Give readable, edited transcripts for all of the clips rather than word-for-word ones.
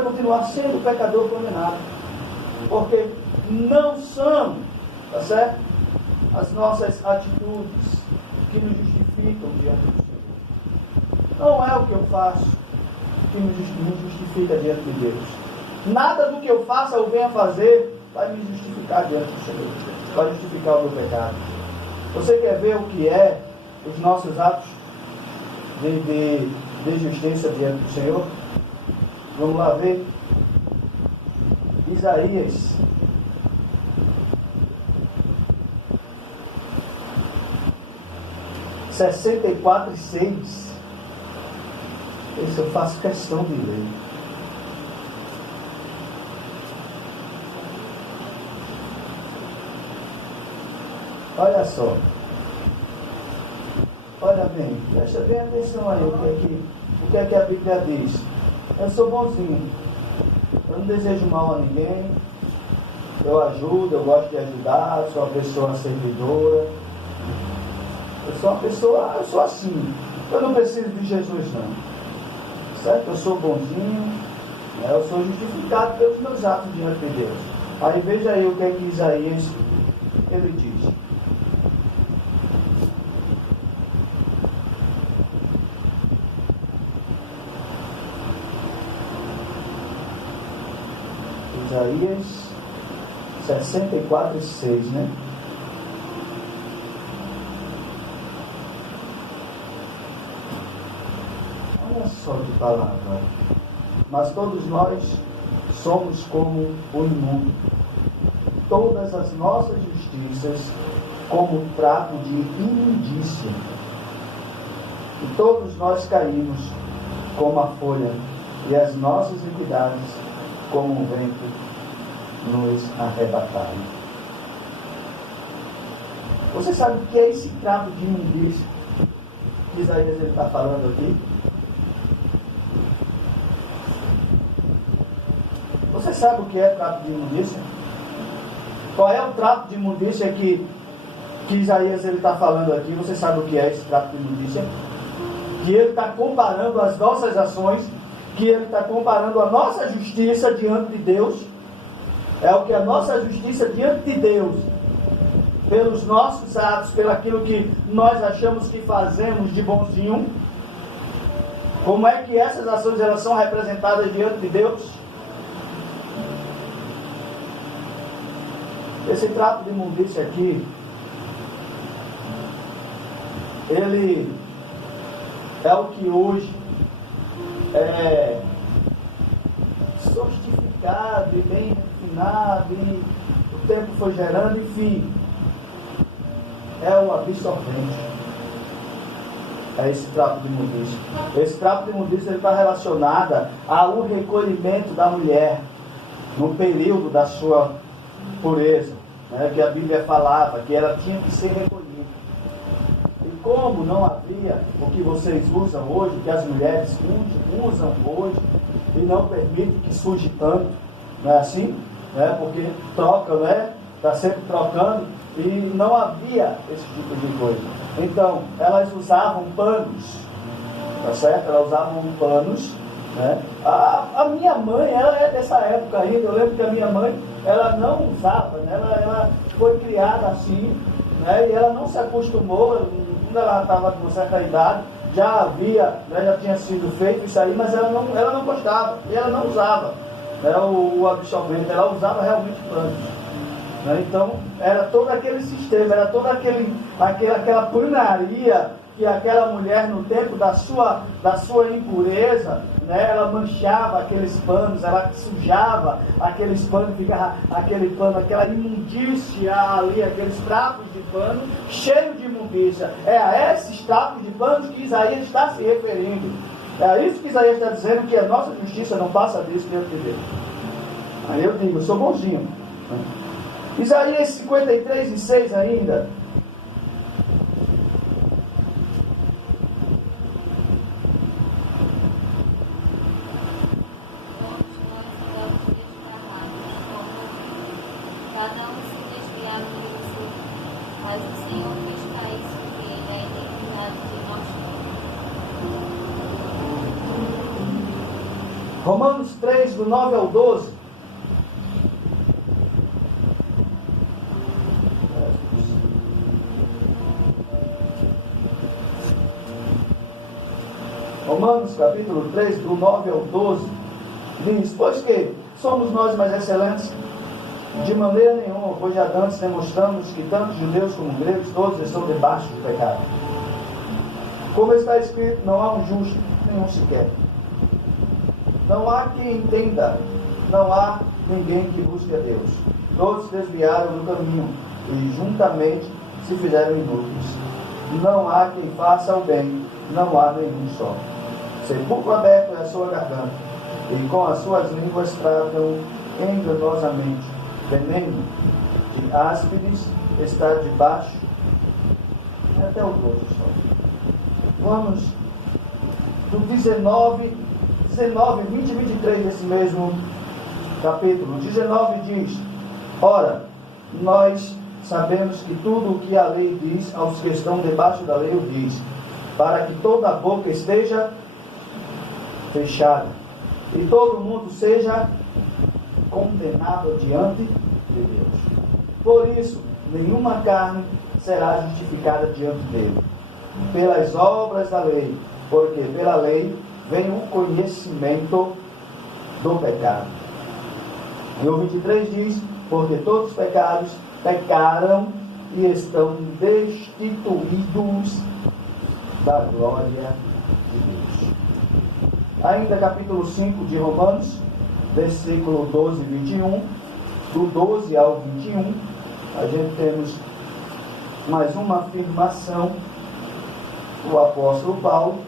vai continuar sendo pecador condenado. Porque não são, tá certo? As nossas atitudes que nos justificam diante do Senhor. Não é o que eu faço que me justifica diante de Deus. Nada do que eu faça ou venha fazer vai me justificar diante do Senhor. Vai justificar o meu pecado. Você quer ver o que é os nossos atos de justiça diante do Senhor? Vamos lá ver. Isaías 64:6. Esse eu faço questão de ler. Olha só. Olha bem, presta bem atenção aí o que é que a Bíblia diz. Eu sou bonzinho. Eu não desejo mal a ninguém. Eu ajudo, eu gosto de ajudar, eu sou uma pessoa servidora. Eu sou assim. Eu não preciso de Jesus não. Certo? Eu sou bonzinho, né? Eu sou justificado pelos meus atos diante de Deus. Aí veja aí o que é que Isaías ele diz. Isaías 64:6, né? Olha só que palavra. Mas todos nós somos como o imundo. Todas as nossas justiças como trapo de imundícia. E todos nós caímos como a folha, e as nossas iniquidades como um vento nos arrebataram. Você sabe o que é esse trapo de imundícia que Isaías está falando aqui? Você sabe o que é trapo de imundícia? Qual é o trapo de imundícia que Isaías está falando aqui? Você sabe o que é esse trapo de imundícia? Que ele está comparando as nossas ações, que ele está comparando a nossa justiça diante de Deus. É o que a nossa justiça diante de Deus, pelos nossos atos, pelo aquilo que nós achamos que fazemos de bonzinho. Como é que essas ações elas são representadas diante de Deus? Esse trapo de imundícia aqui, ele é o que hoje é sofisticado e bem refinado, e o tempo foi gerando, enfim, é o absorvente. É esse trapo de imundícia. Esse trapo de imundícia está relacionado ao recolhimento da mulher no período da sua pureza, né, que a Bíblia falava que ela tinha que ser recolhida. E como não havia o que vocês usam hoje, que as mulheres usam hoje, e não permite que suje tanto, não é assim? Né? Porque troca, né? Está sempre trocando, e não havia esse tipo de coisa. Então, elas usavam panos, tá certo? Elas usavam panos, né? A minha mãe, ela é dessa época ainda. Eu lembro que a minha mãe, ela não usava, né? Ela foi criada assim, né? E ela não se acostumou. Quando ela estava com uma certa idade, já havia, né? Já tinha sido feito isso aí, mas ela não gostava, e ela não usava, né? O absorvente, ela usava realmente panos, né? Então, era todo aquele sistema, era toda aquela panaria que aquela mulher, no tempo da sua impureza, né, ela manchava aqueles panos, ela sujava aqueles panos, ficava aquele pano, aquela imundícia ali, aqueles trapos de pano cheios de imundícia. É a esses trapos de panos que Isaías está se referindo. É a isso que Isaías está dizendo, que a nossa justiça não passa disso diante de Deus. Aí eu digo, eu sou bonzinho. Isaías 53:6 ainda. Romanos 3, do 9 ao 12. Romanos capítulo 3, do 9 ao 12, diz: pois que somos nós mais excelentes? De maneira nenhuma, pois já antes demonstramos que tanto judeus como gregos, todos estão debaixo do pecado. Como está escrito, não há um justo, nenhum sequer. Não há quem entenda, não há ninguém que busque a Deus. Todos se desviaram do caminho e juntamente se fizeram inúteis. Não há quem faça o bem, não há nenhum só. Sepulcro aberto é a sua garganta, e com as suas línguas tratam enganosamente. Veneno de áspides está debaixo, até o 12 só. Vamos do 19, 20 e 23 desse mesmo capítulo. 19 diz: ora, nós sabemos que tudo o que a lei diz aos que estão debaixo da lei o diz, para que toda a boca esteja fechada e todo mundo seja condenado diante de Deus. Por isso, nenhuma carne será justificada diante dele pelas obras da lei, porque pela lei vem o conhecimento do pecado. E o 23 diz: porque todos os pecados pecaram e estão destituídos da glória de Deus. Ainda capítulo 5 de Romanos, versículo 12 e 21, do 12 ao 21, a gente temos mais uma afirmação do apóstolo Paulo,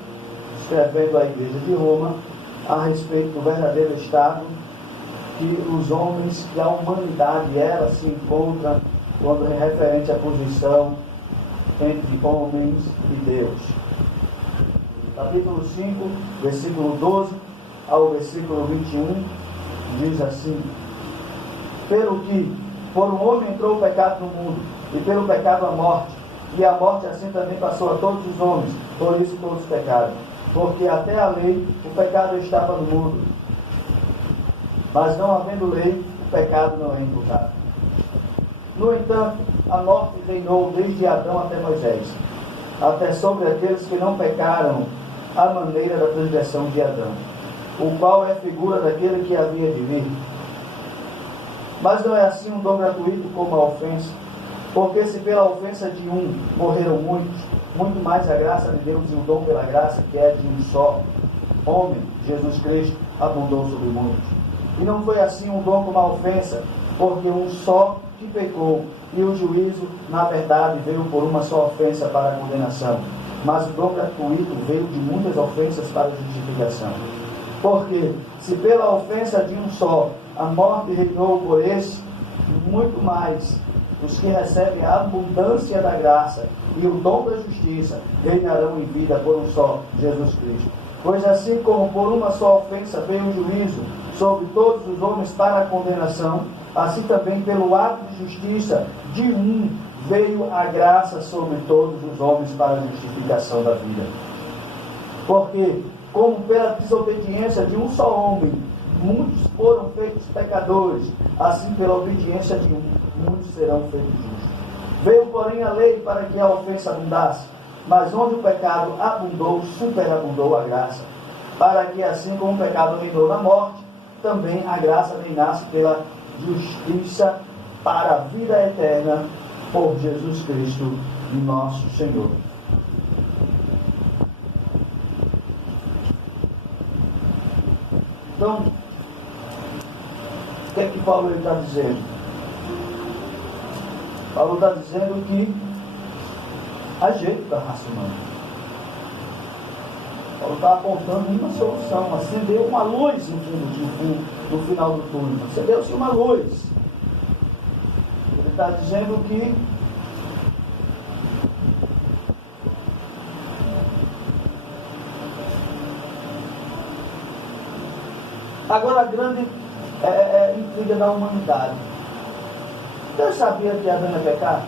escrevendo à igreja de Roma, a respeito do verdadeiro estado que os homens, que a humanidade, ela se encontra quando é referente à posição entre homens e Deus. Capítulo 5, versículo 12 ao versículo 21, diz assim: pelo que por um homem entrou o pecado no mundo, e pelo pecado a morte, e a morte assim também passou a todos os homens, por isso todos pecaram. Porque até a lei o pecado estava no mundo, mas não havendo lei, o pecado não é imputado. No entanto, a morte reinou desde Adão até Moisés, até sobre aqueles que não pecaram à maneira da transgressão de Adão, o qual é figura daquele que havia de vir. Mas não é assim um dom gratuito como a ofensa, porque se pela ofensa de um morreram muitos, muito mais a graça de Deus e o dom pela graça, que é de um só homem, Jesus Cristo, abundou sobre muitos. E não foi assim um dom como a ofensa, porque um só que pecou, e o juízo, na verdade, veio por uma só ofensa para a condenação, mas o dom gratuito veio de muitas ofensas para a justificação. Porque se pela ofensa de um só a morte reinou por esse, muito mais os que recebem a abundância da graça e o dom da justiça reinarão em vida por um só, Jesus Cristo. Pois assim como por uma só ofensa veio o juízo sobre todos os homens para a condenação, assim também pelo ato de justiça de um veio a graça sobre todos os homens para a justificação da vida. Porque, como pela desobediência de um só homem, muitos foram feitos pecadores, assim pela obediência de um, muitos serão feitos justos. Veio, porém, a lei para que a ofensa abundasse, mas onde o pecado abundou, superabundou a graça, para que assim como o pecado reinou na morte, também a graça reinasse pela justiça para a vida eterna, por Jesus Cristo, nosso Senhor. Então, o que é que Paulo está dizendo? Paulo está dizendo que há jeito da raça humana. Paulo está apontando uma solução, acendeu uma luz no final do túnel, acendeu-se uma luz. Ele está dizendo que agora a grande intriga da humanidade. Deus sabia que Adão ia pecar?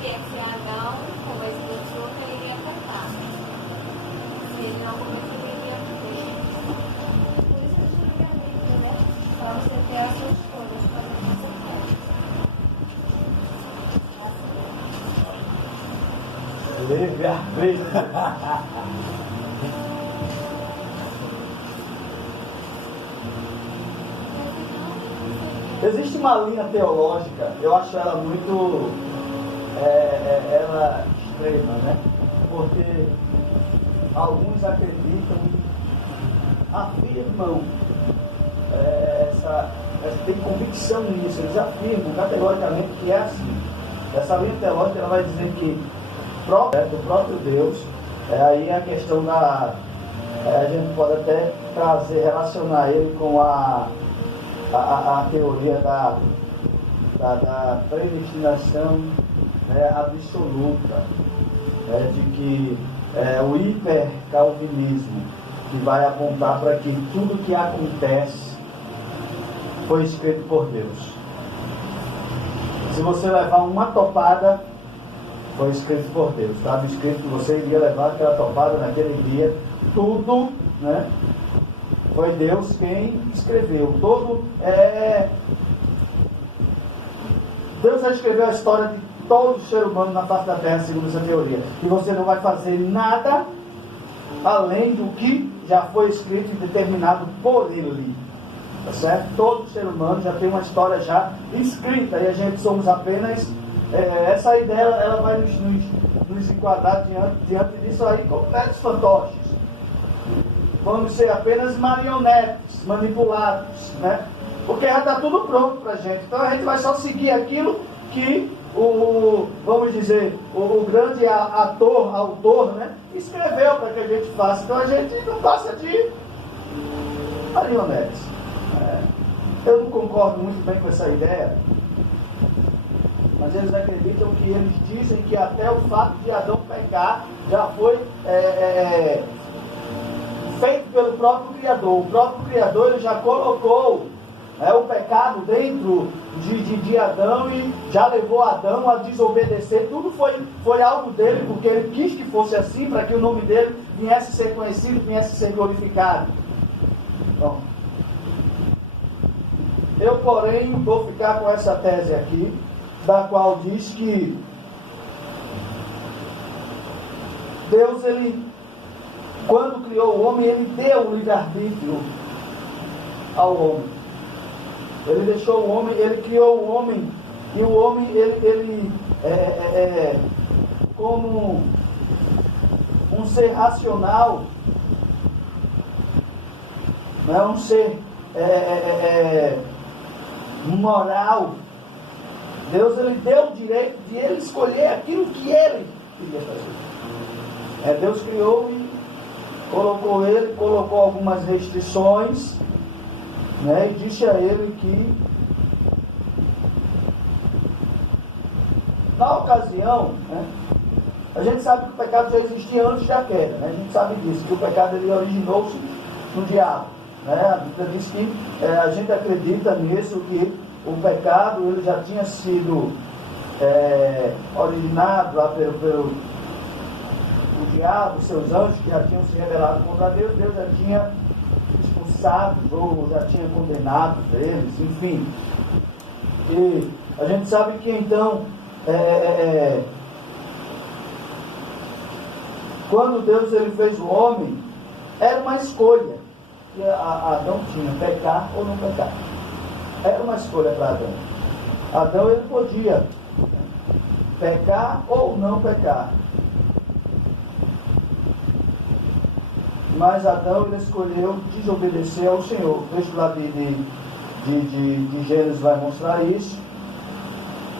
viesse Adão, como ele deixou, que ele ia cantar. Se ele não cometeu, ele ia viver. Por isso que eu tive livre, né? Para você ter as suas escolhas, fazer o que você quer. Livre-arbítrio. Existe uma linha teológica, eu acho ela muito ela extrema, né? Porque alguns acreditam, afirmam, tem convicção nisso, eles afirmam categoricamente que é assim. Essa linha teológica ela vai dizer que do próprio Deus, aí a questão da. A gente pode até relacionar ele com a teoria da predestinação, né, absoluta, né, de que o hipercalvinismo, que vai apontar para que tudo que acontece foi escrito por Deus. Se você levar uma topada, foi escrito por Deus. Estava escrito que você iria levar aquela topada naquele dia. Tudo, né? Foi Deus quem escreveu. Deus já escreveu a história de todo o ser humano na face da terra, segundo essa teoria. E você não vai fazer nada além do que já foi escrito e determinado por Ele. Tá certo? Todo ser humano já tem uma história já escrita. E a gente somos apenas... essa ideia ela vai nos enquadrar diante disso aí como meros fantoches. Vamos ser apenas marionetes, manipulados, né? Porque já está tudo pronto para a gente. Então a gente vai só seguir aquilo que vamos dizer, o grande autor, né, escreveu para que a gente faça. Então a gente não passa de marionetes. Eu não concordo muito bem com essa ideia, mas eles acreditam que eles dizem que até o fato de Adão pecar já foi feito pelo próprio Criador. O próprio Criador ele já colocou o pecado dentro de Adão e já levou Adão a desobedecer. Tudo foi algo dele, porque ele quis que fosse assim, para que o nome dele viesse a ser conhecido, viesse a ser glorificado. Bom, eu, porém, vou ficar com essa tese aqui, da qual diz que Deus, ele, quando criou o homem, ele deu o livre-arbítrio ao homem. Ele deixou o homem, ele criou o homem, e o homem, ele como um ser racional, não é um ser moral. Deus, ele deu o direito de ele escolher aquilo que ele queria fazer. Deus criou e colocou algumas restrições, né, e disse a ele que na ocasião, né, a gente sabe que o pecado já existia antes da queda, né, a gente sabe disso, que o pecado ele originou-se no diabo, né, a Bíblia diz que a gente acredita nisso, que o pecado ele já tinha sido originado lá pelo diabo, seus anjos que já tinham se rebelado contra Deus, Deus já tinha expulsado ou já tinha condenado eles, enfim. E a gente sabe que então quando Deus ele fez o homem, era uma escolha que Adão tinha, pecar ou não pecar. Era uma escolha para Adão. Adão ele podia pecar ou não pecar. Mas Adão ele escolheu desobedecer ao Senhor. O texto lá de Gênesis vai mostrar isso,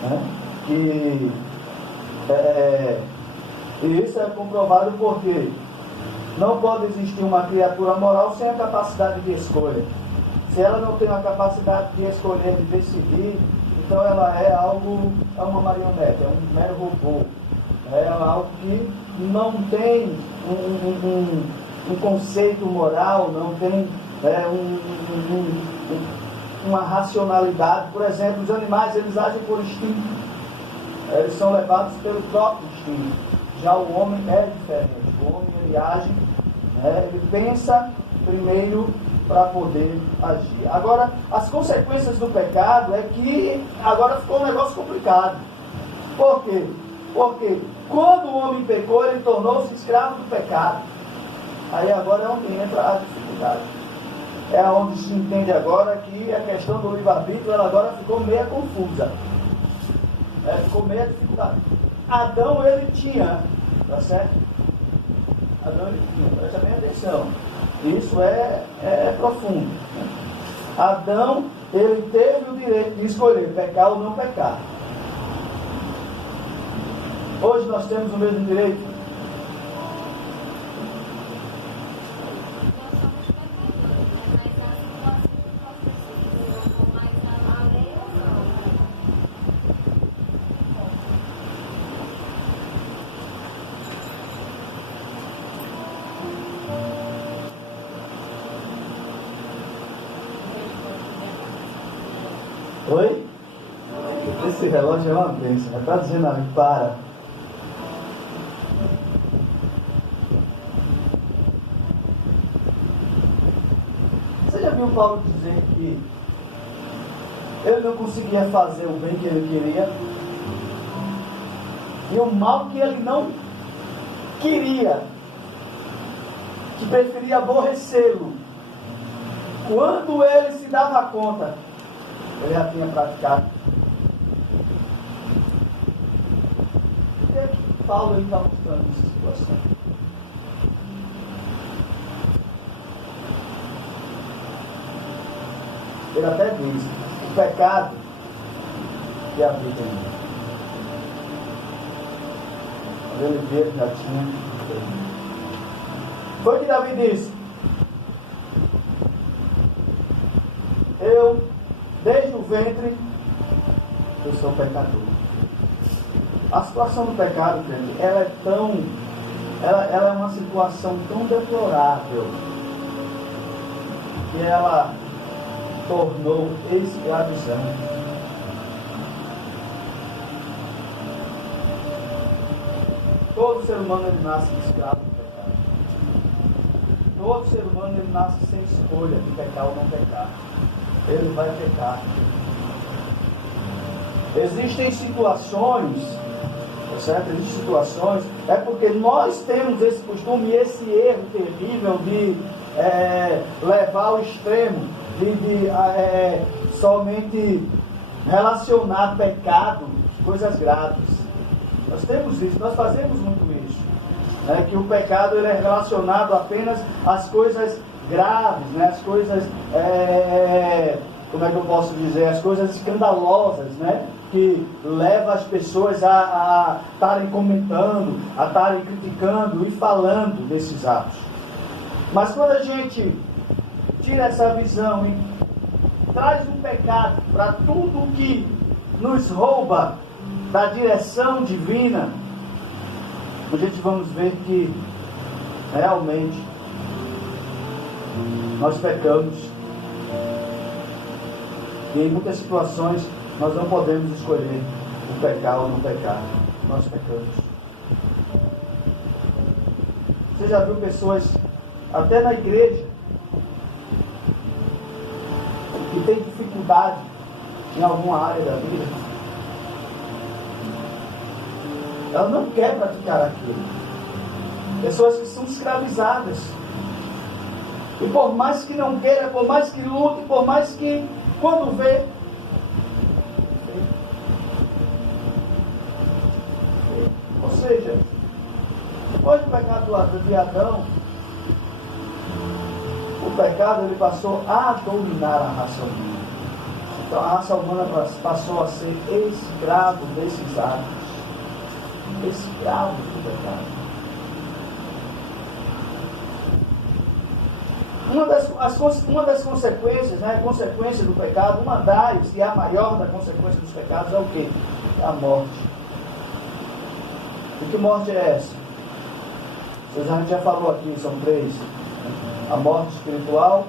né? Que e isso é comprovado porque não pode existir uma criatura moral sem a capacidade de escolha. Se ela não tem a capacidade de escolher, de decidir, então ela é uma marionete, é um mero robô. É algo que não tem um conceito moral, não tem uma racionalidade. Por exemplo, os animais eles agem por instinto. Eles são levados pelo próprio instinto. Já o homem é diferente. O homem ele age, né? Ele pensa primeiro para poder agir. Agora, as consequências do pecado é que agora ficou um negócio complicado. Por quê? Porque quando o homem pecou, ele tornou-se escravo do pecado. Aí agora é onde entra a dificuldade. É onde se entende agora que a questão do livre-arbítrio ela agora ficou meio confusa. Ficou meio dificuldade. Adão ele tinha, tá certo? Adão ele tinha, presta bem atenção. Isso é profundo. Adão ele teve o direito de escolher pecar ou não pecar. Hoje nós temos o mesmo direito. Oi? Esse relógio é uma bênção. Está dizendo a mim, para. Você já viu Paulo dizer que ele não conseguia fazer o bem que ele queria e o mal que ele não queria, que preferia aborrecê-lo? Quando ele se dava conta, ele já tinha praticado. O que é que Paulo está mostrando nessa situação? Ele até diz: o pecado que habita em mim. Quando ele vê que já tinha. Foi o que Davi disse: eu, desde o ventre, eu sou pecador. A situação do pecado, gente, ela é uma situação tão deplorável que ela tornou escravizante. Todo ser humano ele nasce escravo do pecado. Todo ser humano ele nasce sem escolha de pecar ou não pecar. Ele vai pecar. Existem situações, certo? Existem situações, é porque nós temos esse costume e esse erro terrível de levar ao extremo, de somente relacionar pecado, coisas graves. Nós temos isso, nós fazemos muito isso. Né? Que o pecado ele é relacionado apenas às coisas graves, né? As coisas, como é que eu posso dizer, as coisas escandalosas, né? Que levam as pessoas a estarem comentando, a estarem criticando e falando desses atos. Mas quando a gente tira essa visão e traz o pecado para tudo que nos rouba da direção divina, a gente vamos ver que realmente nós pecamos e em muitas situações nós não podemos escolher o pecar ou não pecar. Nós pecamos. Você já viu pessoas até na igreja que tem dificuldade em alguma área da vida? Ela não quer praticar aquilo. Pessoas que são escravizadas. E por mais que não queira, por mais que lute, por mais que quando vê. Ou seja, depois do pecado de Adão, o pecado ele passou a dominar a raça humana. Então a raça humana passou a ser escravo desses atos. Escravo do pecado. Uma das consequências, né, consequência do pecado, uma das, e a maior da consequência dos pecados é o quê? É a morte. E que morte é essa? A gente já falou aqui, são três. A morte espiritual,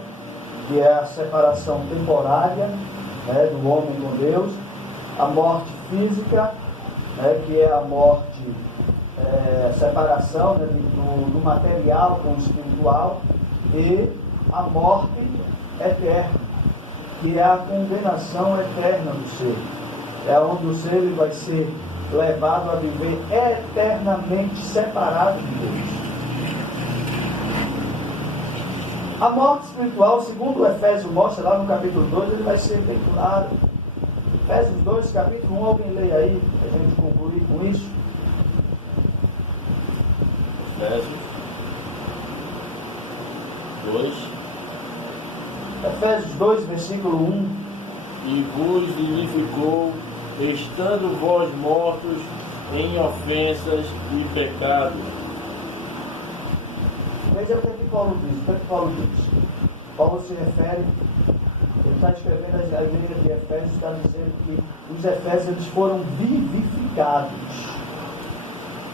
que é a separação temporária, né, do homem com Deus. A morte física, né, que é a morte, separação, né, do material com o espiritual, e a morte eterna, que é a condenação eterna do ser. É onde o ser ele vai ser levado a viver eternamente separado de Deus. A morte espiritual, segundo o Efésios mostra lá no capítulo 2, ele vai ser bem claro. Efésios 2, capítulo 1, alguém leia aí, para a gente concluir com isso. Efésios 2. Efésios 2, versículo 1. E vos vivificou, estando vós mortos em ofensas e pecados. Veja o que é que Paulo diz. O que é que Paulo diz? Paulo se refere, ele está escrevendo a igreja de Efésios, está dizendo que os Efésios eles foram vivificados.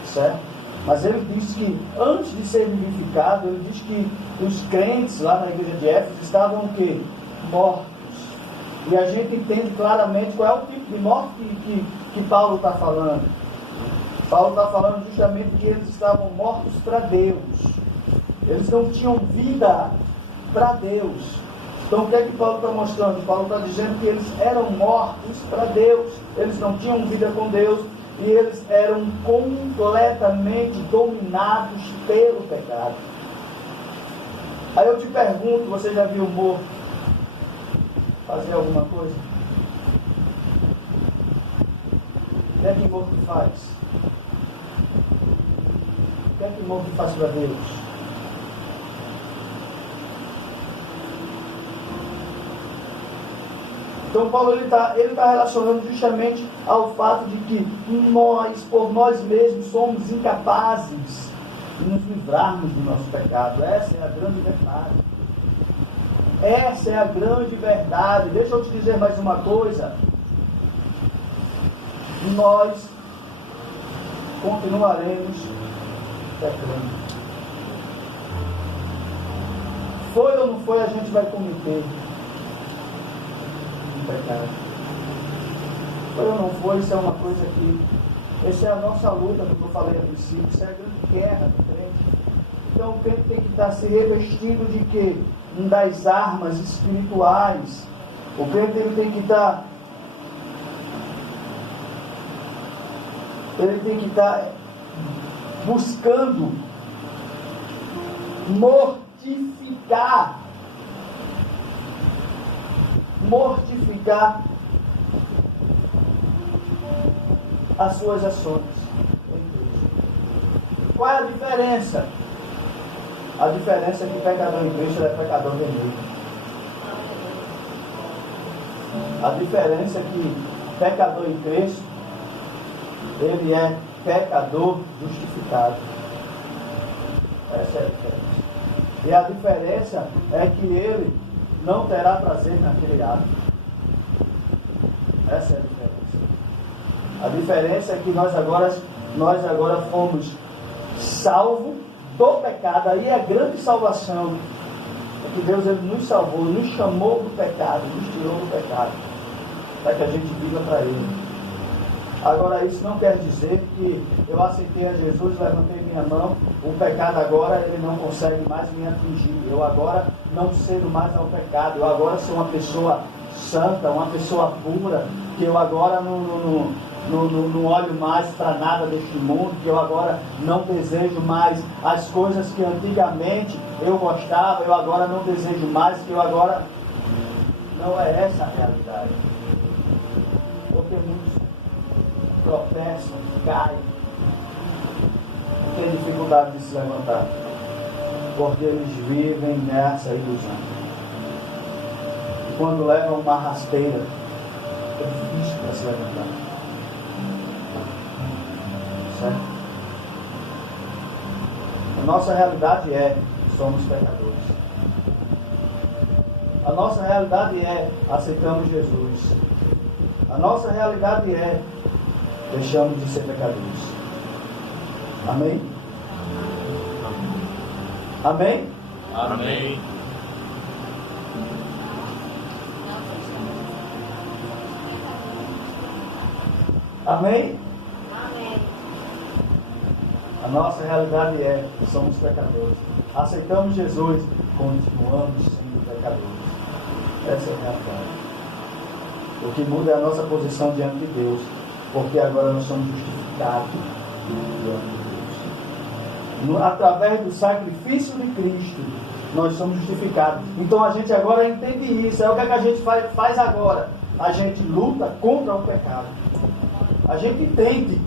Certo? Mas ele diz que antes de ser vivificado, ele diz que os crentes lá na igreja de Éfeso estavam o quê? Mortos. E a gente entende claramente qual é o tipo de morte que Paulo está falando. Paulo está falando justamente que eles estavam mortos para Deus. Eles não tinham vida para Deus. Então o que é que Paulo está mostrando? Paulo está dizendo que eles eram mortos para Deus. Eles não tinham vida com Deus. E eles eram completamente dominados pelo pecado. Aí eu te pergunto, você já viu morto fazer alguma coisa? O que é que morto faz? O que é que morto faz para Deus? Então Paulo ele tá relacionando justamente ao fato de que nós, por nós mesmos, somos incapazes de nos livrarmos do nosso pecado. Essa é a grande verdade. Essa é a grande verdade. Deixa eu te dizer mais uma coisa. Nós continuaremos pecando. Foi ou não foi, a gente vai cometer pecado. Foi ou não foi, isso é uma coisa que... Essa é a nossa luta, como eu falei a princípio, isso é a grande guerra do crente. Então o crente tem que estar se revestindo de quê? Das armas espirituais. O crente ele tem que estar buscando mortificar as suas ações. Qual é a diferença? A diferença é que pecador em Cristo é pecador remido. A diferença é que pecador em Cristo, ele é pecador justificado. Essa é a diferença. E a diferença é que ele não terá prazer naquele ato. Essa é a diferença. A diferença é que nós agora fomos salvos do pecado. Aí é a grande salvação. É que Deus ele nos salvou, nos chamou do pecado, nos tirou do pecado, para que a gente viva para Ele. Agora isso não quer dizer que eu aceitei a Jesus, levantei minha mão, o pecado agora ele não consegue mais me atingir. Eu agora não cedo mais ao pecado, eu agora sou uma pessoa santa, uma pessoa pura, que eu agora não olho mais para nada deste mundo, que eu agora não desejo mais as coisas que antigamente eu gostava, eu agora não desejo mais, que eu agora... Não é essa a realidade. Porque muitos tropeçam, caem, têm dificuldade de se levantar, porque eles vivem nessa ilusão. E quando levam uma rasteira, é difícil para se levantar. Certo? A nossa realidade é: somos pecadores. A nossa realidade é: aceitamos Jesus. A nossa realidade é: deixamos de ser pecadores. Amém? Amém? Amém. Amém? A nossa realidade é que somos pecadores. Aceitamos Jesus, continuamos sendo pecadores. Essa é a realidade. O que muda é a nossa posição diante de Deus, porque agora nós somos justificados diante de Deus. Através do sacrifício de Cristo, nós somos justificados. Então a gente agora entende isso. É o que a gente faz agora. A gente luta contra o pecado. A gente entende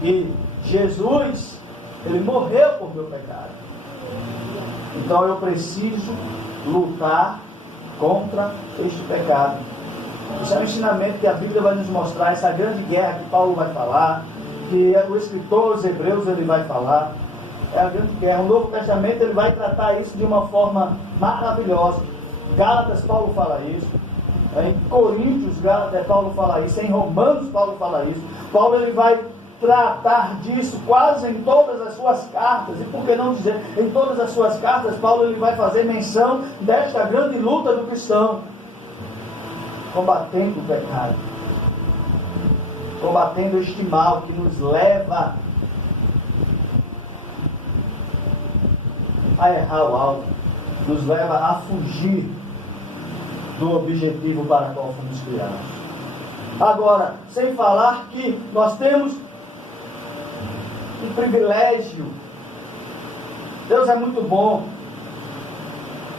que Jesus, Ele morreu por meu pecado. Então eu preciso lutar contra este pecado. Isso é um ensinamento que a Bíblia vai nos mostrar, essa grande guerra que Paulo vai falar, que o escritor dos Hebreus ele vai falar. É a grande guerra. O Novo Testamento ele vai tratar isso de uma forma maravilhosa. Gálatas, Paulo fala isso. Em Coríntios, Paulo fala isso. Em Romanos, Paulo fala isso. Paulo ele vai tratar disso quase em todas as suas cartas. E por que não dizer, em todas as suas cartas, Paulo ele vai fazer menção desta grande luta do cristão. Combatendo o pecado. Combatendo este mal que nos leva a errar o alvo, nos leva a fugir do objetivo para o qual fomos criados. Agora, sem falar que nós temos um privilégio. Deus é muito bom.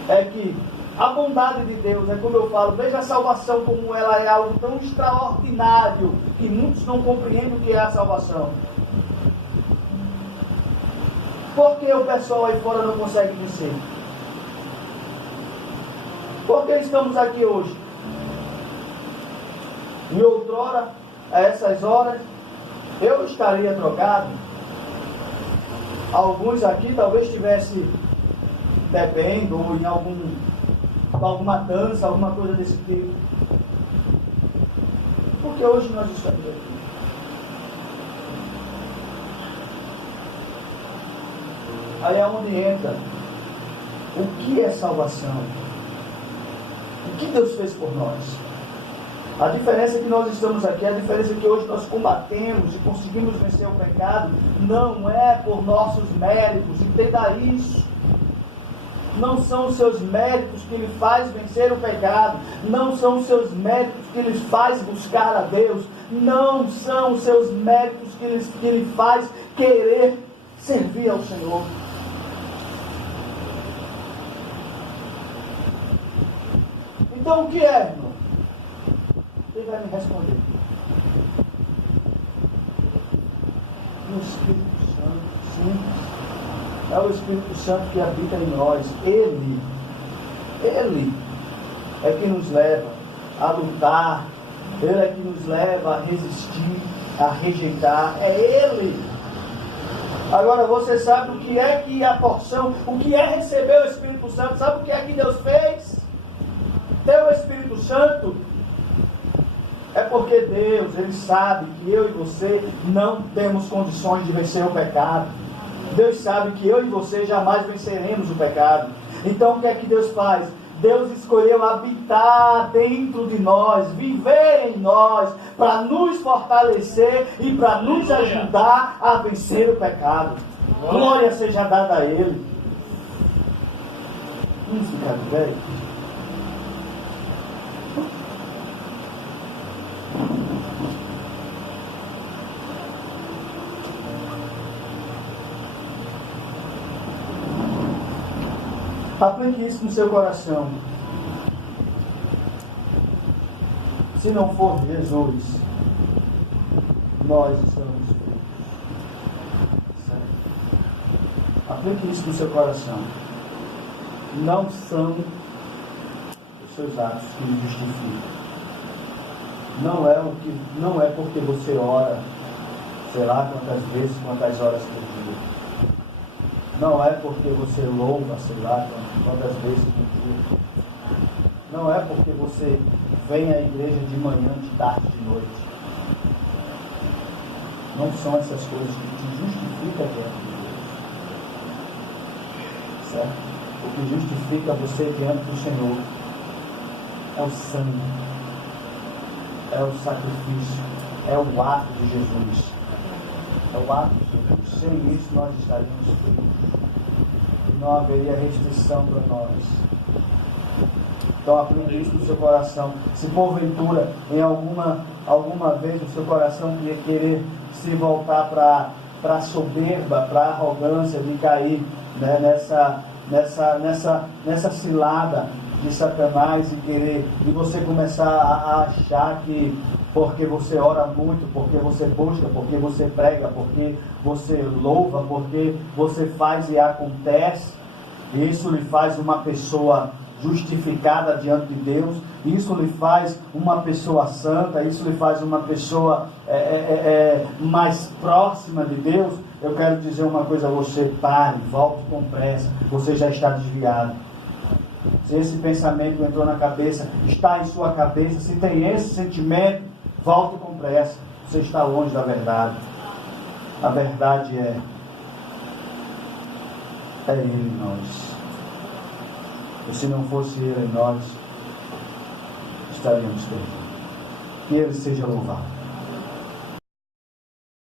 É que a bondade de Deus, é como eu falo, veja a salvação como ela é algo tão extraordinário que muitos não compreendem o que é a salvação. Por que o pessoal aí fora não consegue vencer? Por que estamos aqui hoje? E outrora, a essas horas, eu estaria drogado. Alguns aqui talvez estivessem bebendo ou em alguma dança, alguma coisa desse tipo. Porque hoje nós estamos aqui. Aí é onde entra o que é salvação. O que Deus fez por nós. A diferença que nós estamos aqui, a diferença que hoje nós combatemos e conseguimos vencer o pecado, não é por nossos méritos. Entenda isso. Não são os seus méritos que lhe faz vencer o pecado. Não são os seus méritos que lhe faz buscar a Deus. Não são os seus méritos que lhe faz querer servir ao Senhor. Então o que é, irmão? Ele vai me responder. O Espírito Santo, sim. É o Espírito Santo que habita em nós. Ele é que nos leva a lutar. Ele é que nos leva a resistir, a rejeitar. É Ele. Agora você sabe o que é que a porção, o que é receber o Espírito Santo? Sabe o que é que Deus fez? Ter o Espírito Santo é porque Deus, Ele sabe que eu e você não temos condições de vencer o pecado. Deus sabe que eu e você jamais venceremos o pecado. Então o que é que Deus faz? Deus escolheu habitar dentro de nós, viver em nós, para nos fortalecer e para nos ajudar a vencer o pecado. Glória seja dada a Ele. Vamos ficar de pé? Aplique isso no seu coração. Se não for Jesus, nós estamos frios. Aplique isso no seu coração. Não são os seus atos que lhe justificam. Não é porque você ora, sei lá quantas vezes, quantas horas por dia. Não é porque você louva, sei lá quantas vezes por dia. Não é porque você vem à igreja de manhã, de tarde, de noite. Não são essas coisas que te justificam diante de Deus. Certo? O que justifica você diante do Senhor é o sangue, é o sacrifício, é o ato de Jesus. É o ato de Deus. Sem isso nós estaríamos frios. E não haveria restrição para nós. Então aplique isso no seu coração. Se porventura, em alguma vez, o seu coração querer se voltar para a soberba, para a arrogância, de cair, né, nessa cilada de Satanás e você começar a achar que porque você ora muito, porque você busca, porque você prega, porque você louva, porque você faz e acontece, isso lhe faz uma pessoa justificada diante de Deus, isso lhe faz uma pessoa santa, isso lhe faz uma pessoa mais próxima de Deus. Eu quero dizer uma coisa a você: pare, volte com pressa, você já está desviado. Se esse pensamento entrou na cabeça, está em sua cabeça, se tem esse sentimento, volte com pressa, você está longe da verdade. A verdade é Ele em nós. E se não fosse Ele em nós, estaríamos perdidos. Que Ele seja louvado.